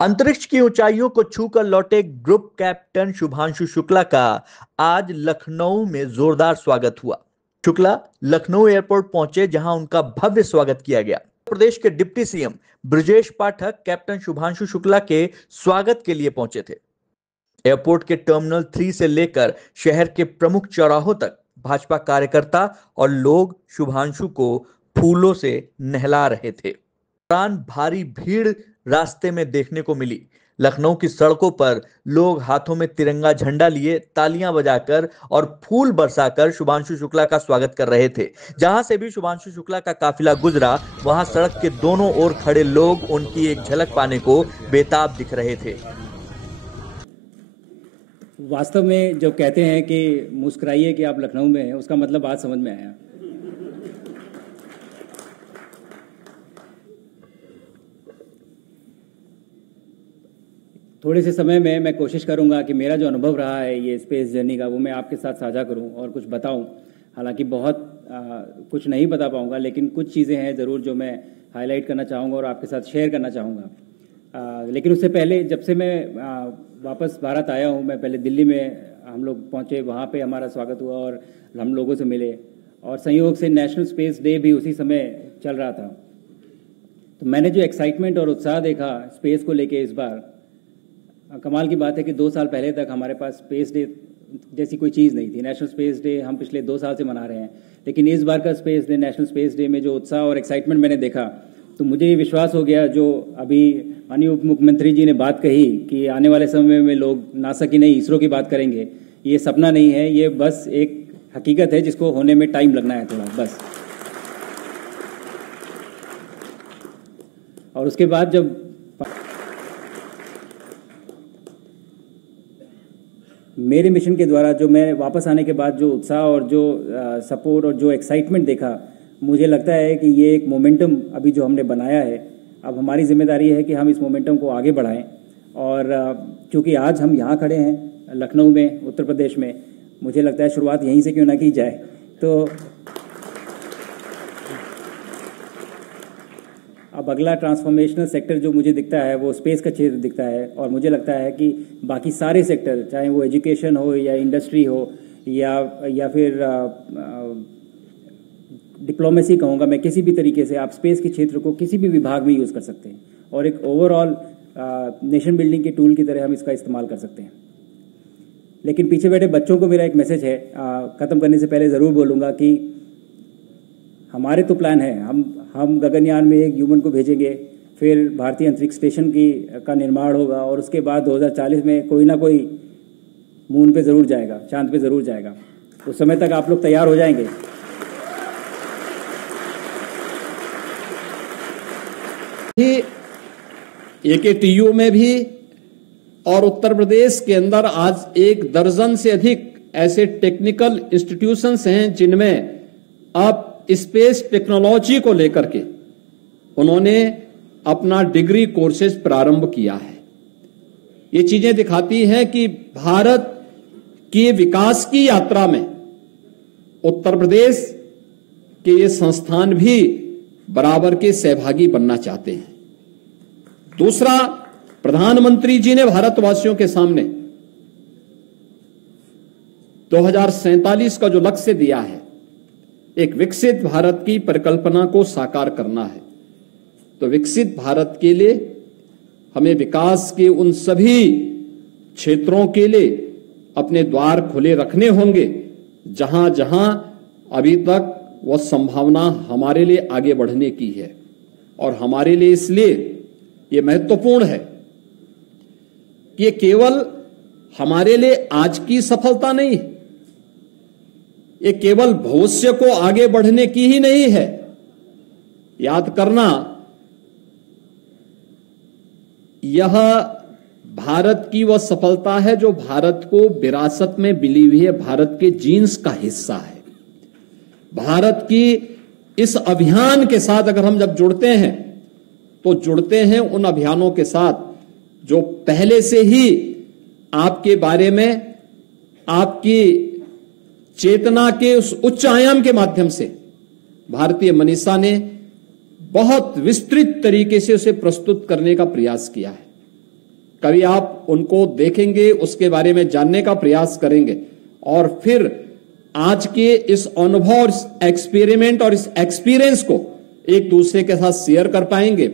अंतरिक्ष की ऊंचाइयों को छूकर लौटे ग्रुप कैप्टन शुभांशु शुक्ला का आज लखनऊ में जोरदार स्वागत हुआ। शुक्ला लखनऊ एयरपोर्ट पहुंचे, जहां उनका भव्य स्वागत किया गया। प्रदेश के deputy CM Brajesh Pathak captain Shubhanshu Shukla के स्वागत के लिए पहुंचे थे। एयरपोर्ट के टर्मिनल 3 से लेकर शहर के प्रमुख चौराहों तक भाजपा कार्यकर्ता और लोग शुभांशु को फूलों से नहला रहे थे। दौरान भारी भीड़ रास्ते में देखने को मिली। लखनऊ की सड़कों पर लोग हाथों में तिरंगा झंडा लिए तालियां बजाकर और फूल बरसाकर शुभांशु शुक्ला का स्वागत कर रहे थे। जहां से भी शुभांशु शुक्ला का काफिला गुजरा, वहां सड़क के दोनों ओर खड़े लोग उनकी एक झलक पाने को बेताब दिख रहे थे। वास्तव में जो कहते हैं कि मुस्कुराइए कि आप लखनऊ में हैं, उसका मतलब आज समझ में आया। थोड़े से समय में मैं कोशिश करूंगा कि मेरा जो अनुभव रहा है ये स्पेस जर्नी का, वो मैं आपके साथ साझा करूं और कुछ बताऊं। हालांकि बहुत कुछ नहीं बता पाऊंगा, लेकिन कुछ चीज़ें हैं ज़रूर जो मैं हाईलाइट करना चाहूँगा और आपके साथ शेयर करना चाहूँगा। लेकिन उससे पहले, जब से मैं वापस भारत आया हूँ, मैं पहले दिल्ली में हम लोग पहुँचे, वहाँ पे हमारा स्वागत हुआ और हम लोगों से मिले, और संयोग से नेशनल स्पेस डे भी उसी समय चल रहा था। तो मैंने जो एक्साइटमेंट और उत्साह देखा स्पेस को लेके इस बार, कमाल की बात है कि 2 साल पहले तक हमारे पास स्पेस डे जैसी कोई चीज़ नहीं थी। नेशनल स्पेस डे हम पिछले 2 साल से मना रहे हैं, लेकिन इस बार का space day, national space day में जो उत्साह और एक्साइटमेंट मैंने देखा, तो मुझे ये विश्वास हो गया, जो अभी माननीय उप मुख्यमंत्री जी ने बात कही कि आने वाले समय में लोग नासा की नहीं इसरो की बात करेंगे, ये सपना नहीं है, ये बस एक हकीकत है जिसको होने में टाइम लगना है थोड़ा, बस। और उसके बाद जब मेरे मिशन के द्वारा जो मैं वापस आने के बाद जो उत्साह और जो सपोर्ट और जो एक्साइटमेंट देखा, मुझे लगता है कि ये एक मोमेंटम अभी जो हमने बनाया है, अब हमारी जिम्मेदारी है कि हम इस मोमेंटम को आगे बढ़ाएं। और चूँकि आज हम यहाँ खड़े हैं लखनऊ में, उत्तर प्रदेश में, मुझे लगता है शुरुआत यहीं से क्यों ना की जाए। तो अब अगला ट्रांसफॉर्मेशनल सेक्टर जो मुझे दिखता है वो स्पेस का क्षेत्र दिखता है, और मुझे लगता है कि बाकी सारे सेक्टर, चाहे वो एजुकेशन हो या इंडस्ट्री हो या फिर डिप्लोमेसी कहूँगा मैं, किसी भी तरीके से आप स्पेस के क्षेत्र को किसी भी विभाग में यूज़ कर सकते हैं और एक ओवरऑल नेशन बिल्डिंग के टूल की तरह हम इसका इस्तेमाल कर सकते हैं। लेकिन पीछे बैठे बच्चों को मेरा एक मैसेज है, ख़त्म करने से पहले ज़रूर बोलूँगा कि हमारे तो प्लान है, हम गगनयान में एक ह्यूमन को भेजेंगे, फिर भारतीय अंतरिक्ष स्टेशन का निर्माण होगा, और उसके बाद 2040 में कोई ना कोई मून पे ज़रूर जाएगा, चांद पे ज़रूर जाएगा। उस समय तक आप लोग तैयार हो जाएंगे। AKTU में भी और उत्तर प्रदेश के अंदर आज 1 दर्जन से अधिक ऐसे टेक्निकल इंस्टीट्यूशंस हैं जिनमें अब स्पेस टेक्नोलॉजी को लेकर के उन्होंने अपना डिग्री कोर्सेज प्रारंभ किया है। ये चीजें दिखाती हैं कि भारत की विकास की यात्रा में उत्तर प्रदेश के ये संस्थान भी बराबर के सहभागी बनना चाहते हैं। दूसरा, प्रधानमंत्री जी ने भारतवासियों के सामने 2047 का जो लक्ष्य दिया है, एक विकसित भारत की परिकल्पना को साकार करना है, तो विकसित भारत के लिए हमें विकास के उन सभी क्षेत्रों के लिए अपने द्वार खुले रखने होंगे जहां जहां अभी तक वह संभावना हमारे लिए आगे बढ़ने की है। और हमारे लिए इसलिए ये महत्वपूर्ण है कि ये केवल हमारे लिए आज की सफलता नहीं है, ये केवल भविष्य को आगे बढ़ने की ही नहीं है। याद करना, यह भारत की वह सफलता है जो भारत को विरासत में मिली हुई है, भारत के जीन्स का हिस्सा है। भारत की इस अभियान के साथ अगर हम जब जुड़ते हैं तो जुड़ते हैं उन अभियानों के साथ जो पहले से ही आपके बारे में, आपकी चेतना के उस उच्च आयाम के माध्यम से भारतीय मनीषा ने बहुत विस्तृत तरीके से उसे प्रस्तुत करने का प्रयास किया है। कभी आप उनको देखेंगे, उसके बारे में जानने का प्रयास करेंगे और फिर आज के इस अनुभव, इस एक्सपेरिमेंट और इस एक्सपीरियंस को एक दूसरे के साथ शेयर कर पाएंगे।